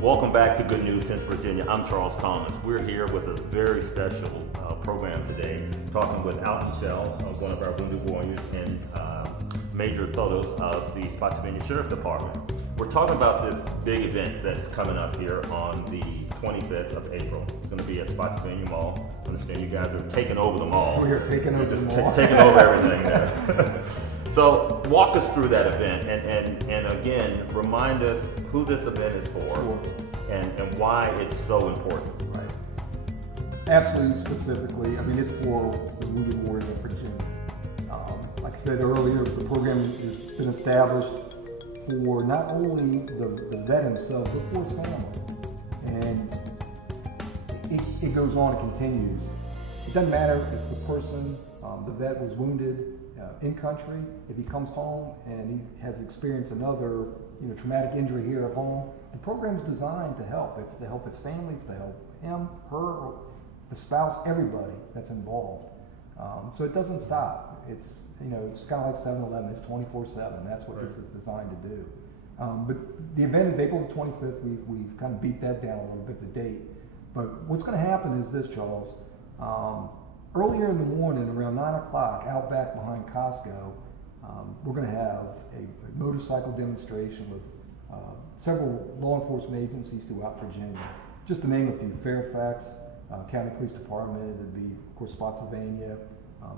Welcome back to Good News Central Virginia. I'm Charles Thomas. We're here with a very special program today, talking with Alton Shell, one of our wounded warriors and major photos of the Spotsylvania Sheriff Department. We're talking about this big event that's coming up here on the 25th of April. It's going to be at Spotsylvania Mall. I understand you guys are taking over the mall. We're taking over the mall. Taking over everything there. So walk us through that event and again, remind us who this event is for. Sure. And why it's so important. Right. Absolutely specifically, I mean, it's for the Wounded Warriors of Virginia. Like I said earlier, the program has been established for not only the vet himself, but for his family. And it goes on and continues. It doesn't matter if the person, the vet was wounded in country, if he comes home and he has experienced another traumatic injury here at home, the program is designed to help. It's to help his family, it's to help him, her, the spouse, everybody that's involved. So it doesn't stop. It's it's kind of like 7-Eleven. It's 24/7. That's what this is designed to do. But the event is April the 25th. We've kind of beat that down a little bit, the date. But what's going to happen is this, Charles. Earlier in the morning, around 9 o'clock, out back behind Costco, we're going to have a motorcycle demonstration with several law enforcement agencies throughout Virginia. Just to name a few: Fairfax County Police Department, it'd be, of course, Spotsylvania,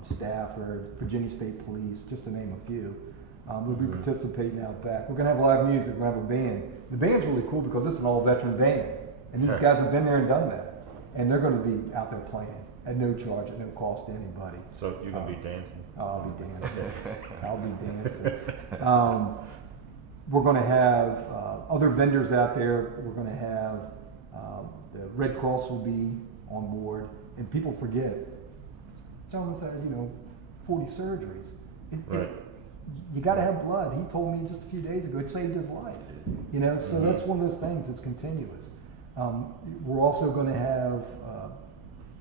Stafford, Virginia State Police, just to name a few. We'll be participating out back. We're going to have live music. We're going to have a band. The band's really cool because it's an all-veteran band, and these guys have been there and done that, and they're going to be out there playing at no charge, at no cost to anybody. So you're going to be dancing? I'll be dancing. I'll be dancing. We're going to have other vendors out there. We're going to have the Red Cross will be on board, and people forget. Gentleman says, 40 surgeries. You got to have blood. He told me just a few days ago it saved his life. So that's one of those things. It's continuous. We're also going to have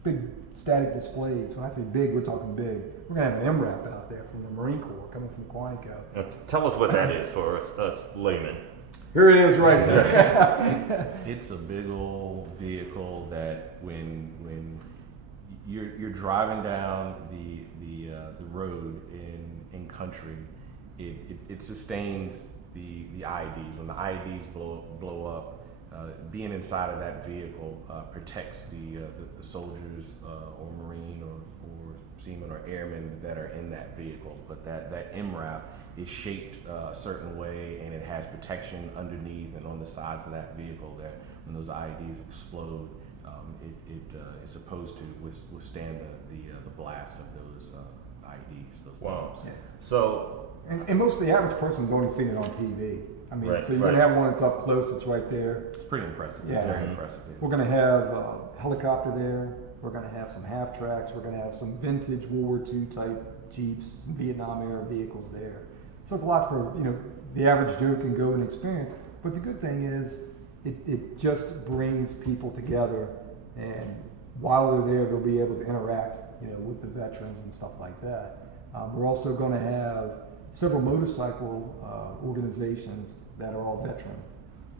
big static displays. When I say big, we're talking big. We're going to have an MRAP out there from the Marine Corps coming from Quantico. Tell us what that is for us laymen. Here it is right there. It's a big old vehicle that when you're driving down the road in country, it sustains the IEDs. When the IEDs blow up, being inside of that vehicle protects the soldiers or Marine or seamen or airmen that are in that vehicle. But that MRAP is shaped a certain way, and it has protection underneath and on the sides of that vehicle that when those IEDs explode, it is supposed to withstand the blast of those IEDs. Those bombs. Yeah. So. And most of the average person's only seen it on TV. I mean, so you're going to have one that's up close, it's right there. It's pretty impressive. Yeah. Very impressive. We're going to have a helicopter there. We're going to have some half tracks. We're going to have some vintage World War II type Jeeps, some Vietnam era vehicles there. So it's a lot for the average Joe can go and experience. But the good thing is, it just brings people together, and while they're there, they'll be able to interact, with the veterans and stuff like that. We're also going to have several motorcycle organizations that are all veteran,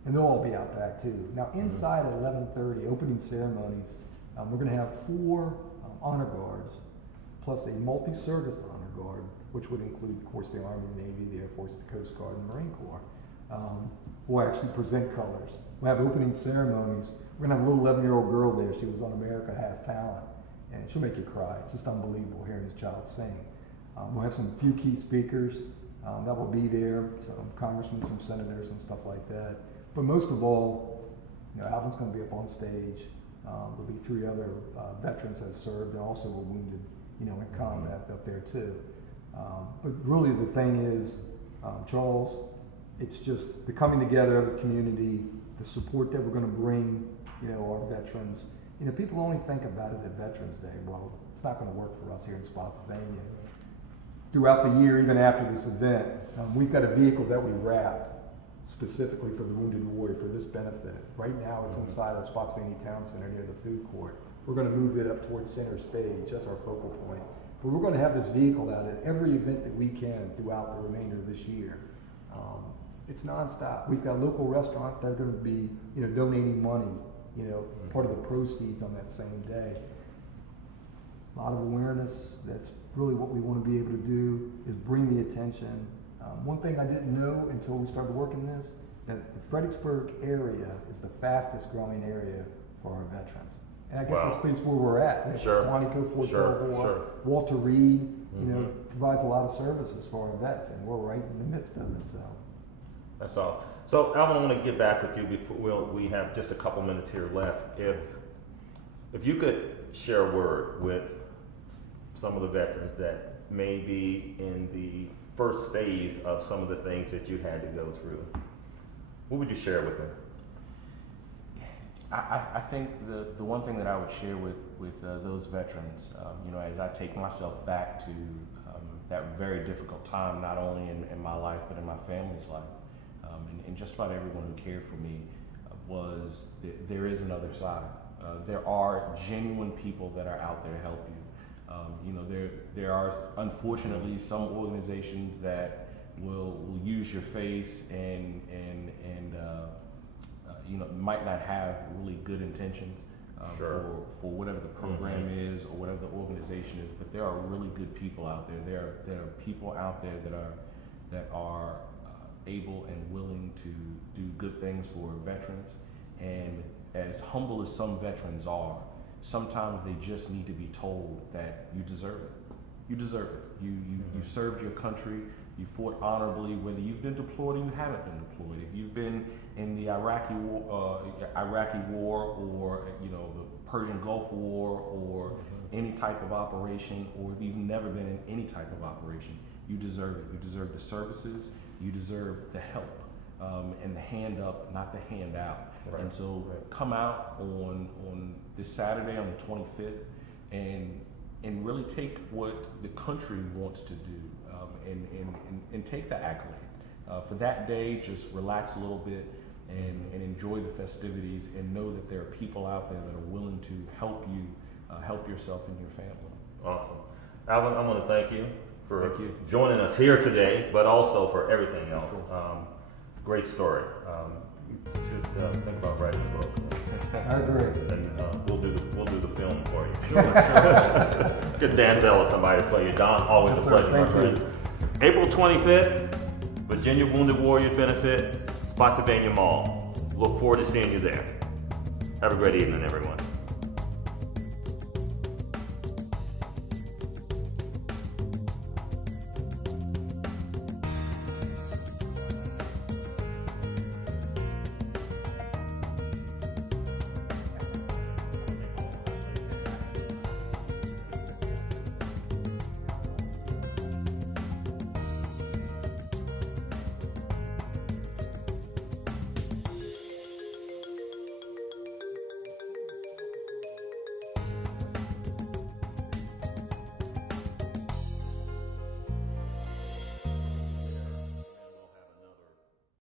and they'll all be out back too. Now inside at 11:30, opening ceremonies, we're going to have 4 honor guards, plus a multi-service honor guard, which would include, of course, the Army, the Navy, the Air Force, the Coast Guard, and the Marine Corps. We'll actually present colors. We'll have opening ceremonies. We're going to have a little 11-year-old girl there. She was on America Has Talent, and she'll make you cry. It's just unbelievable hearing this child sing. We'll have some few key speakers that will be there, some congressmen, some senators, and stuff like that. But most of all, Alvin's going to be up on stage. There'll be 3 other veterans that served and also were wounded, in combat up there too. But really, the thing is, Charles, it's just the coming together of the community, the support that we're going to bring, our veterans. People only think about it at Veterans Day. Well, it's not going to work for us here in Spotsylvania. Throughout the year, even after this event, we've got a vehicle that we wrapped specifically for the Wounded Warrior for this benefit. Right now, it's inside the Spotsylvania Town Center near the food court. We're going to move it up towards center stage. That's our focal point. But we're going to have this vehicle out at every event that we can throughout the remainder of this year. It's nonstop. We've got local restaurants that are going to be, donating money, part of the proceeds on that same day. A lot of awareness. That's really what we want to be able to do, is bring the attention. One thing I didn't know until we started working this, that the Fredericksburg area is the fastest growing area for our veterans. And I guess Wow. that's basically where we're at. Sure. Quantico, Fort Sure, Belvoir, sure. Walter Reed, Mhm. provides a lot of services for our vets, and we're right in the midst of it. So, That's awesome. So Alvin, I want to get back with you before we have just a couple minutes here left. If you could share a word with some of the veterans that may be in the first phase of some of the things that you had to go through, what would you share with them? I think the one thing that I would share with those veterans, as I take myself back to that very difficult time, not only in my life, but in my family's life, and just about everyone who cared for me, was that there is another side. There are genuine people that are out there to help you. There are unfortunately some organizations that will use your face and might not have really good intentions Sure. for whatever the program is or whatever the organization is. But there are really good people out there. There are people out there that are able and willing to do good things for veterans. And as humble as some veterans are, sometimes they just need to be told that you deserve it. You deserve it. You served your country. You fought honorably, whether you've been deployed or you haven't been deployed. If you've been in the Iraqi war or the Persian Gulf War or any type of operation, or if you've never been in any type of operation, you deserve it. You deserve the services. You deserve the help and the hand up, not the hand out. Right. And so come out on this Saturday on the 25th and really take what the country wants to do and take the accolades. For that day, just relax a little bit and enjoy the festivities, and know that there are people out there that are willing to help you, help yourself and your family. Awesome. Alvin, I want to thank you for Thank you. joining us here today, but also for everything else. Great story. You should think about writing a book. I agree. And we'll do the film for you. Get Danzel or somebody to play you. Don, always Yes, a sir. pleasure, my Thank friend. April 25th, Virginia Wounded Warriors Benefit, Spotsylvania Mall. Look forward to seeing you there. Have a great evening, everyone.